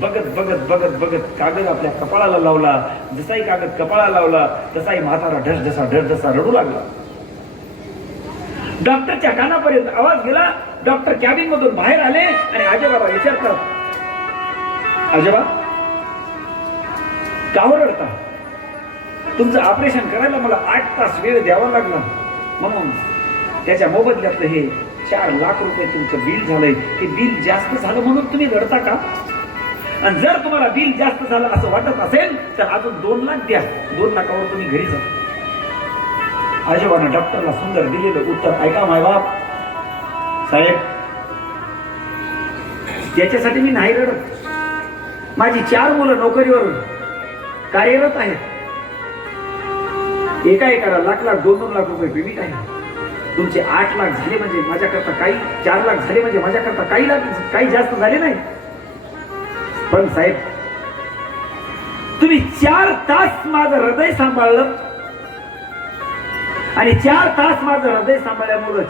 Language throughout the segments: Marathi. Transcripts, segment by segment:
बघत बघत बघत बघत कागद आपल्या कपाळाला लावला. जसाही कागद कपाळाला लावला तसाही म्हातारा ढसढसा रडू लागला. डॉक्टरच्या कानापर्यंत आवाज गेला. डॉक्टर कॅबिन मधून बाहेर आले आणि आजोबाला विचारतात, आजोबा का रडता? तुमचं ऑपरेशन करायला मला 8 तास वेळ द्यावा लागला, म्हणून त्याच्या मोबदल्यातलं हे 4 लाख रुपये तुमचं बिल झालंय. हे बिल जास्त झालं म्हणून तुम्ही रडता का? आणि जर तुम्हाला बिल जास्त झालं असं वाटत असेल तर अजून 2 लाख द्या. 2 लाखावर तुम्ही घरी जा. आजोबानं डॉक्टरला सुंदर दिलेलं उत्तर ऐका मायबाप. साहेब, त्याच्यासाठी मी नाही रडत. माझी 4 मुलं नोकरीवर कार्यरत आहेत. एकाला लाख 2-2 लाख रुपये पेमेंट आहे. तुमचे 8 लाख झाले म्हणजे माझ्याकरता काही, 4 लाख झाले म्हणजे माझ्याकरता काही जास्त झाले नाही. पण साहेब, तुम्ही 4 तास माझं हृदय सांभाळलं आणि 4 तास माझं हृदय सांभाळल्यामुळं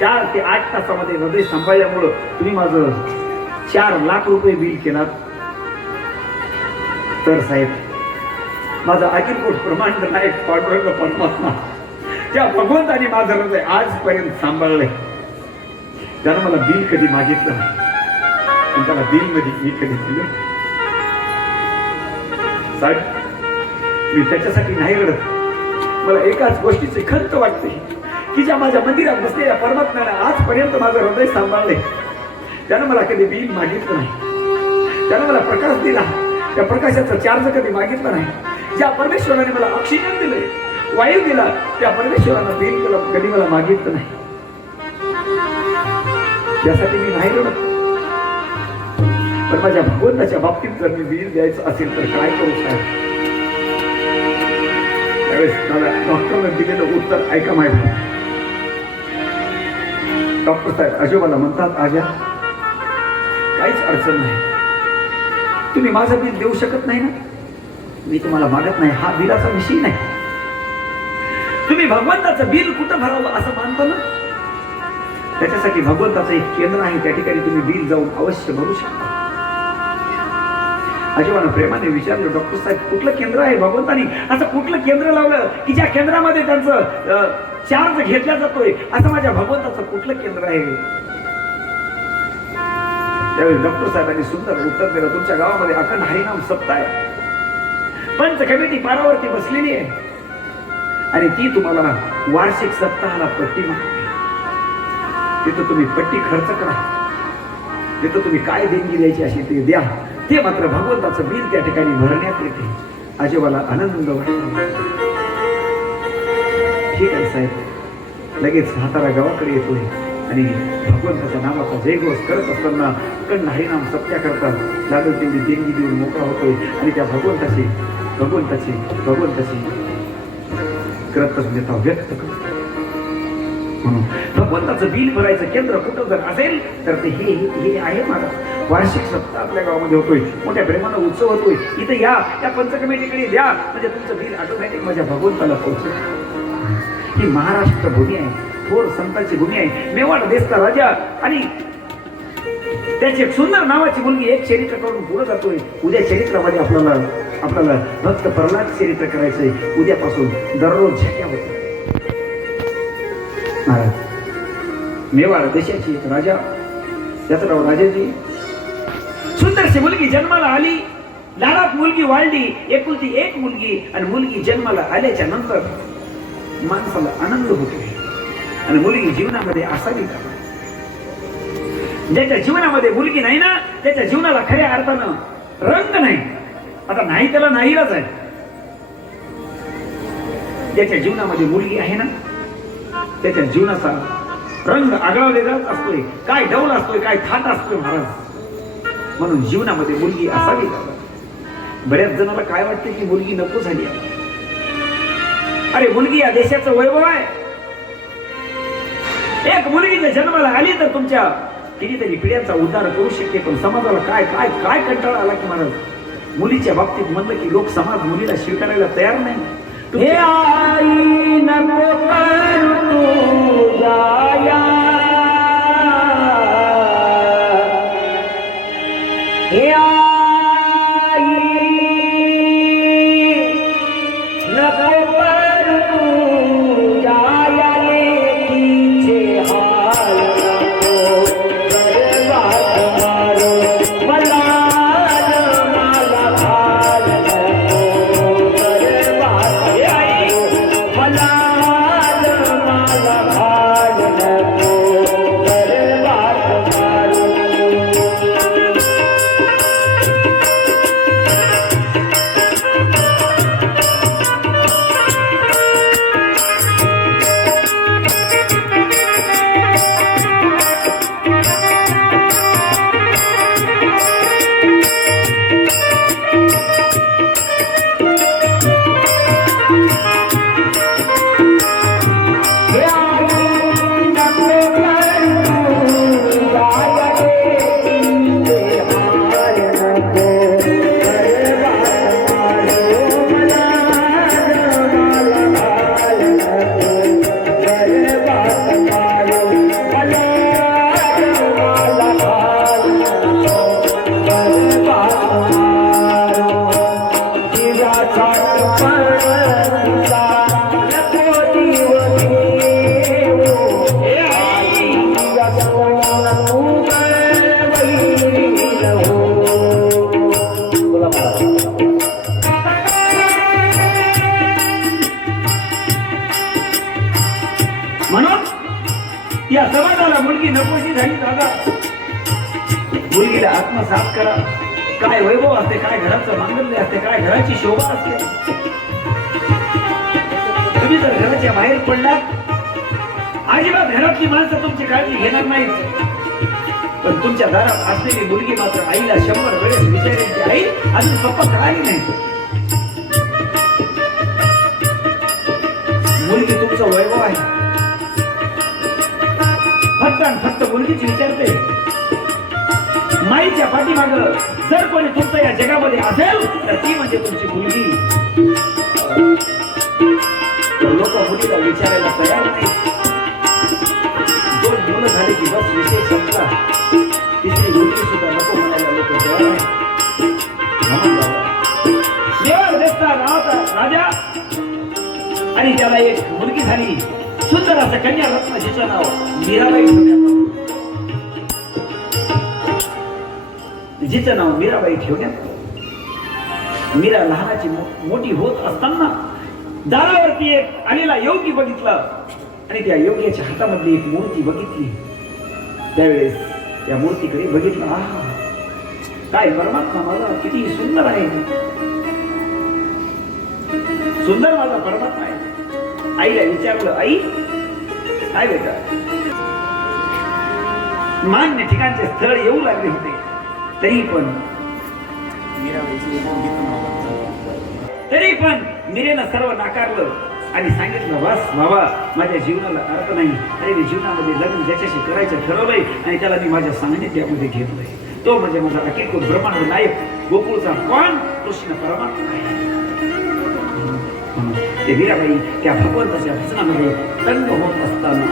4 ते 8 तासामध्ये हृदय सांभाळल्यामुळं तुम्ही माझं 4 लाख रुपये बिल केलात. तर साहेब, माझा अखिलकोट ब्रह्मांड नायक पांडुरंग परमात्मा त्या भगवंताने माझं हृदय आजपर्यंत सांभाळलंय. त्यानं मला बिल कधी मागितलं नाही, पण त्याला बिल मध्ये मी कधी दिलं. साहेब, मी त्याच्यासाठी नाही रडत. मला एकाच गोष्टीची खंत वाटते की ज्या माझ्या मंदिरात बसलेल्या परमात्म्याने आजपर्यंत माझं हृदय सांभाळलंय. त्यानं मला कधी बिल मागितलं नाही. त्यानं मला प्रकाश दिला, त्या प्रकाशाचा चार्ज कधी मागितला नाही. ज्या परमेश्वराने मला ऑक्सिजन दिले, वायू दिला, त्या परमेश्वरानं बिल कधी मला मागितलं नाही. त्यासाठी मी नाही रडत. पण माझ्या भगवंताच्या बाबतीत जर मी बिल द्यायचं असेल तर काय करू साहेब? त्यावेळेस मला डॉक्टरने दिलेलं उत्तर ऐका माहिती. डॉक्टर साहेब आजोबाला म्हणतात, आजा काहीच अडचण नाही, तुम्ही माझं बिल देऊ शकत नाही ना, मी तुम्हाला मागत नाही, हा बिलाचा विषय नाही. तुम्ही भगवंताचं बिल कुठं भरावं असं मानतो ना, त्याच्यासाठी भगवंताचं एक केंद्र आहे, त्या ठिकाणी तुम्ही बिल जाऊन अवश्य भरू शकता. आजोबानं प्रेमाने विचारलं, डॉक्टर साहेब कुठलं केंद्र आहे? भगवंतानी असं कुठलं केंद्र लावलं की ज्या केंद्रामध्ये त्यांचं चार्ज घेतला जातोय? असं माझ्या भगवंताचं कुठलं केंद्र आहे? त्यावेळी डॉक्टर साहेबांनी सुंदर उत्तर दिलं, तुमच्या गावामध्ये अखंड हरिनाम सप्ताह आहे, पंच कमिटी पारावरती बसलेली आहे आणि ती तुम्हाला वार्षिक सप्ताहाला पट्टी मागते. तिथं तुम्ही पट्टी खर्च करा, तिथं तुम्ही काय देणगी द्यायची अशी ते द्या. ते मात्र भगवंताचं बिल त्या ठिकाणी भरण्यात येते. आजोबाला आनंद वाटतो. ठीक आहे साहेब. लगेच हाताला गावाकडे येतोय आणि भगवंताच्या नामाचा जयघोष करत असताना अखंड हरिनाम सप्त्या करतात. लागल तेवढी देणगी देऊन मोकळा होतोय आणि त्या भगवंताची कृतज्ञता व्यक्त करतो. म्हणून भगवंताचं बिल भरायचं केंद्र कुठं जर असेल तर ते हे आहे माझा वार्षिक सप्ताह आपल्या गावामध्ये होतोय. मोठ्या प्रेमानं उत्सव होतोय. इथं या त्या पंचकमिटीकडे द्या, म्हणजे तुमचं बिल ऑटोमॅटिक माझ्या भगवंताला पोहोचेल. ही महाराष्ट्र भूमी आहे, थोर संतांची भूमी आहे. मेवाड देशचा राजा आणि त्याची एक सुंदर नावाची मुलगी एक चरित्र करून पुढे जातोय. उद्या चरित्रामध्ये आपल्याला भक्त प्रल्हाद चरित्र करायचंय. उद्यापासून दररोज झटक्या होते. महाराज, मेवाड देशाची राजा, त्याचं नाव राजाजी. सुंदरशी मुलगी जन्माला आली, लाडात मुलगी वाढली, एकुलती एक मुलगी. आणि मुलगी जन्माला आल्याच्या नंतर माणसाला आनंद होतो आणि मुलगी जीवनामध्ये असावी का? ज्याच्या जीवनामध्ये मुलगी नाही ना, त्याच्या जीवनाला खऱ्या अर्थानं रंग नाही. आता नाही त्याला नाहीलाच आहे. ज्याच्या जीवनामध्ये मुलगी आहे ना, त्याच्या जीवनाचा रंग आगळा वेगळाच असतोय. काय डौल असतोय, काय थाट असतोय महाराज. म्हणून जीवनामध्ये मुलगी असावी. बऱ्याच जणांना काय वाटते की मुलगी नको झाली. अरे मुलगी या देशाचं वैभव आहे. एक मुलगी जर जन्माला आली तर तुमच्या कितीतरी पिढ्यांचा उद्धार करू शकते. पण समाजाला काय काय काय कंटाळा आला की महाराज मुलीच्या बाबतीत म्हणलं की लोक समाज मुलीला स्वीकारायला तयार नाही. हे आई नको करू तुझ्या म्हणून या समाजाला मुलगी नकोशी झाली दादा. मुलगीला आत्मसात करा. काय वैभव असते, काय घराचं मांगल्य असते, काय घराची शोभा असते. तुम्ही जर घराच्या बाहेर पडलात, अजिबात घरातली माणसं तुमची काळजी घेणार नाहीत. पण तुमच्या दारात असलेली मुलगी मात्र आईला 100 वेळेस विचारेल की आई अजून पप्पा कळाली नाही. मुलगी तुमचं वैभव आहे. फक्त आणि फक्त मुलगीच विचारते. माईच्या पाठीमाग जर कोणी तुमचं या जगामध्ये असेल तर ती म्हणजे तुमची मुलगी. लोक मुलीला विचारायला तयार नाही. 2 मुलं झाली की बस विषय संपला. तिसरी मुलगी सुद्धा नको म्हणायला लोक तयार नाही. राजा आणि त्याला एक मुलगी झाली. सुंदर असं कन्या रत्न, जिचं नाव मीराबाई ठेवण्यात आलं. जिचं नाव मीराबाई ठेवण्यात आलं. मीरा लहानाची मोठी होत असताना दारावरती एक आलेला योगी बघितला आणि त्या योग्याच्या हातामधली एक मूर्ती बघितली. त्यावेळेस त्या मूर्तीकडे बघितलं. आहा, काय परमात्मा माझा किती सुंदर आहे. सुंदर माझा परमात्मा आहे. आईला विचारलं, आई काय बेटा. मान्य ठिकाणचे स्थळ येऊ लागले होते. तरी पण मीरेनं सर्व नाकारलं आणि सांगितलं, बस बाबा, माझ्या जीवनाला अर्थ नाही. आणि मी जीवनामध्ये लग्न ज्याच्याशी करायचं ठरवलंय आणि त्याला मी माझ्या सान्निध्यामध्ये घेतलंय. तो म्हणजे माझा अखिल ब्रह्मांड नायक, गोकुळचा कोण, कृष्ण परमात्मा आहे. ते मीराबाई त्या भगवंताच्या भजनामध्ये तंग होत असताना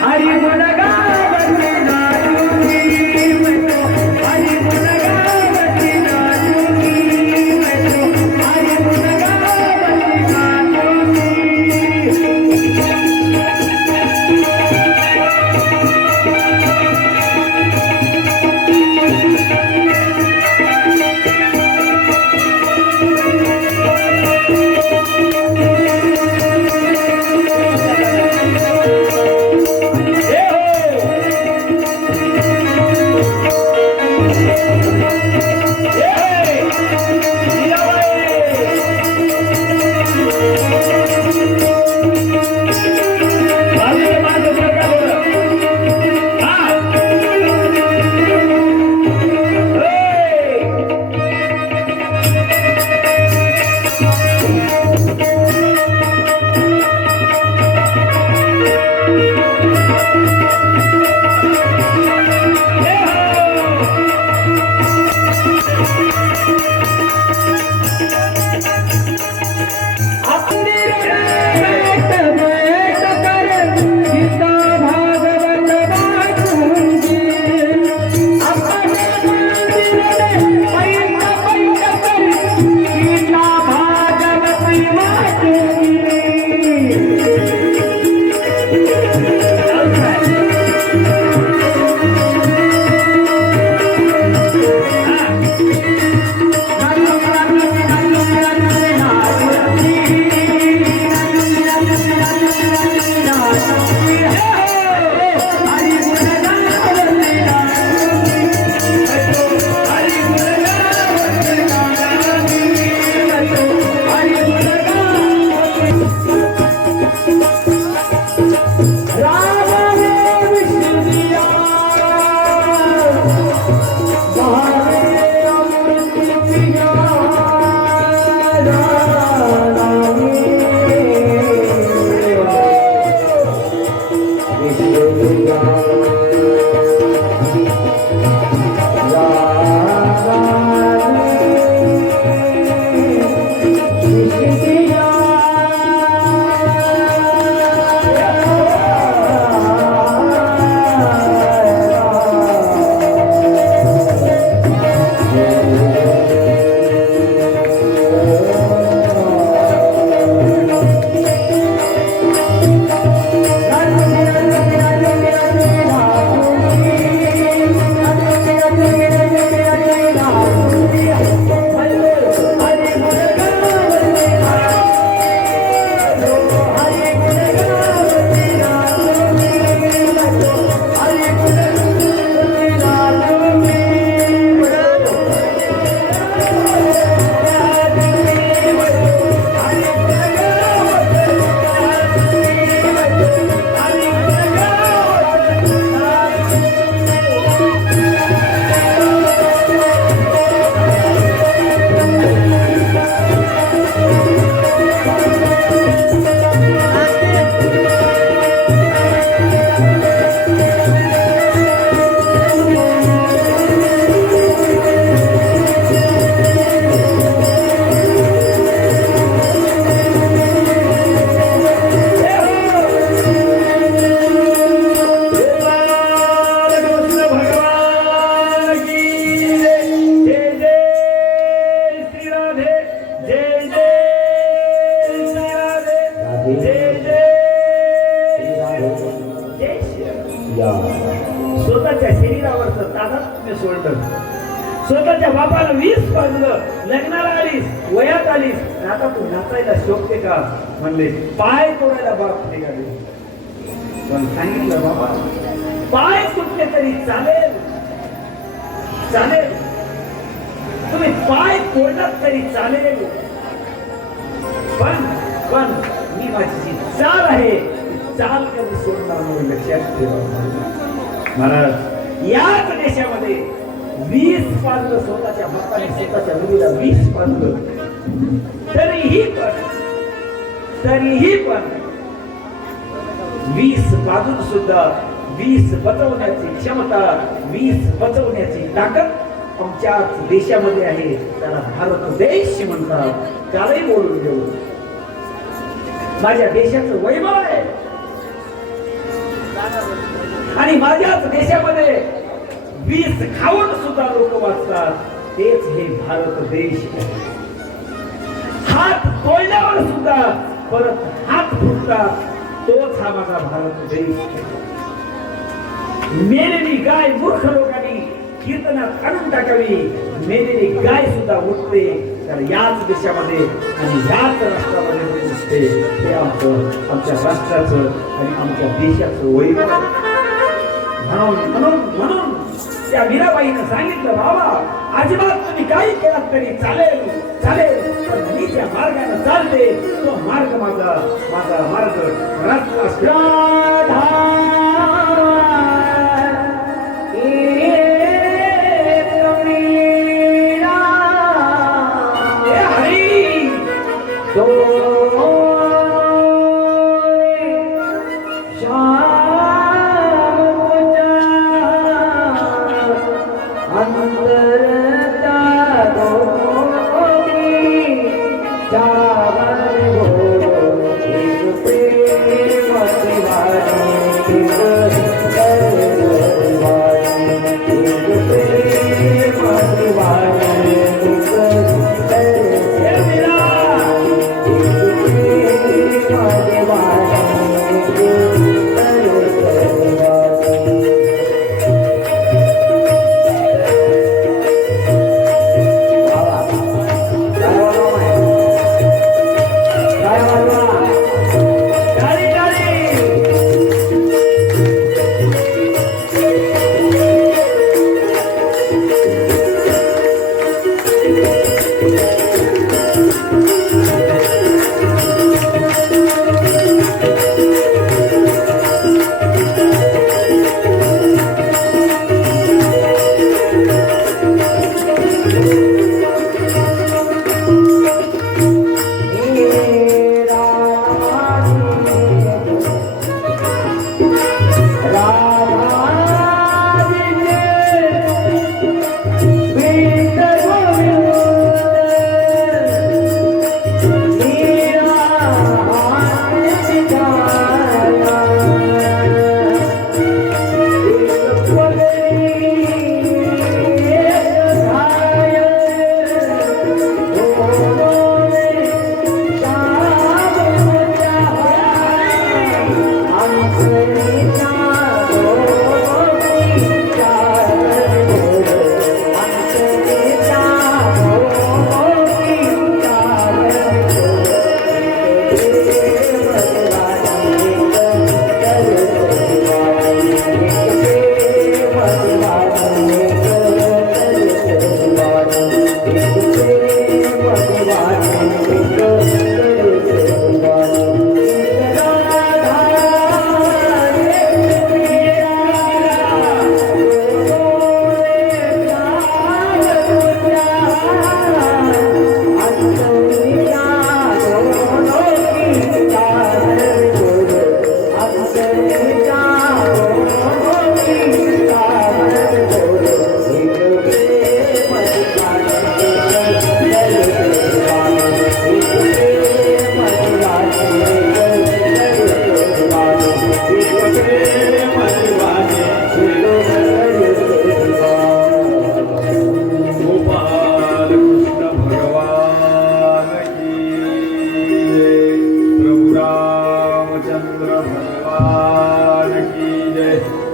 हरि गुण स्वतःच्या शरीरावरचं तादात्म्य सोडलं. स्वतःच्या बापाला 20 पाजलं, लग्नाला आलीस, वयात आलीस, आता तू नाचायला शोभते का म्हणले. पाय तोडायला बाप निघाले. पण सांगितलं बाबा पाय तुटले तरी चालेल, चालेल, तुम्ही पाय तोडलात तरी चालेल, पण पण मी माझी जी चाल आहे चाल कधी सोडणार नाही, लक्षात ठेवा. महाराज याच देशामध्ये 20 पाजलं, स्वतःच्या बापाने स्वतःच्या मुलीला 20 पाजलं, तरीही पण 20 पाजून सुद्धा 20 बचवण्याची क्षमता, 20 बचवण्याची ताकद आमच्याच देशामध्ये आहे. त्याला भारत देश म्हणतात. त्यालाही बोलून घेऊ. माझ्या देशाचं वैभव आहे आणि माझ्याच देशामध्ये 20 खाऊन सुद्धा लोक वाचतात. तेच हे भारत देश आहे. हात तोडल्यावर सुद्धा परत हात फुटतात. तोच हा माझा भारत देश आहे. मेलेली गाय मूर्ख लोकांनी कीर्तनात काढून टाकावी. मेलेली गाय सुद्धा उठते. तर याच देशामध्ये आणि याच राष्ट्रामध्ये दिसते. हे आमच्या राष्ट्राचं आणि आमच्या देशाचं वैभव. म्हणून म्हणून म्हणून त्या मीराबाईनं सांगितलं, बाबा अजिबात तुम्ही काही केलात तरी चालेल, चालेल, पण मी ज्या मार्गाने चालते तो मार्ग माझा माझा मार्ग राधा.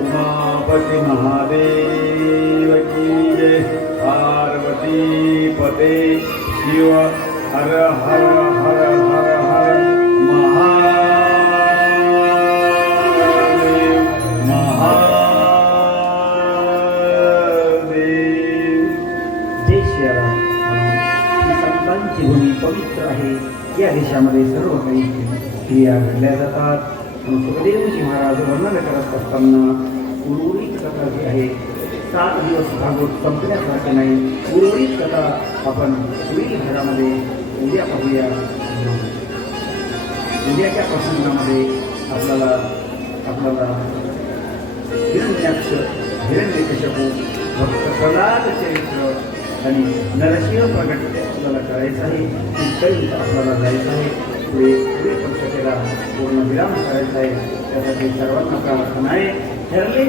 उमापति महादेव की जय। पार्वती पते शिव हर हर हर हर हर महादेव महादेव। जय श्रीराम. ही संतांची भूमी पवित्र आहे. या देशामध्ये सर्व काही क्रिया घडल्या जातात. सुखदेवजी महाराज वर्णन करत असताना उर्वरित कथा जी आहे 7 दिवस भागवत संपण्यासारखे नाही. उर्वरित कथा आपण पुढील भागामध्ये उद्या पाहूया. उद्याच्या प्रसंगामध्ये आपल्याला हिरण्याक्ष हिरण्यकश्यपू भक्त प्रल्हाद चरित्र आणि नरसिंह प्रगट आपल्याला करायचं आहे. तिथेही आपल्याला जायचं आहे. पुढे पुढे पक्षतेला पूर्ण विराम करायचा आहे. त्यासाठी सर्वांना प्रार्थना आहे. ठरलेल्या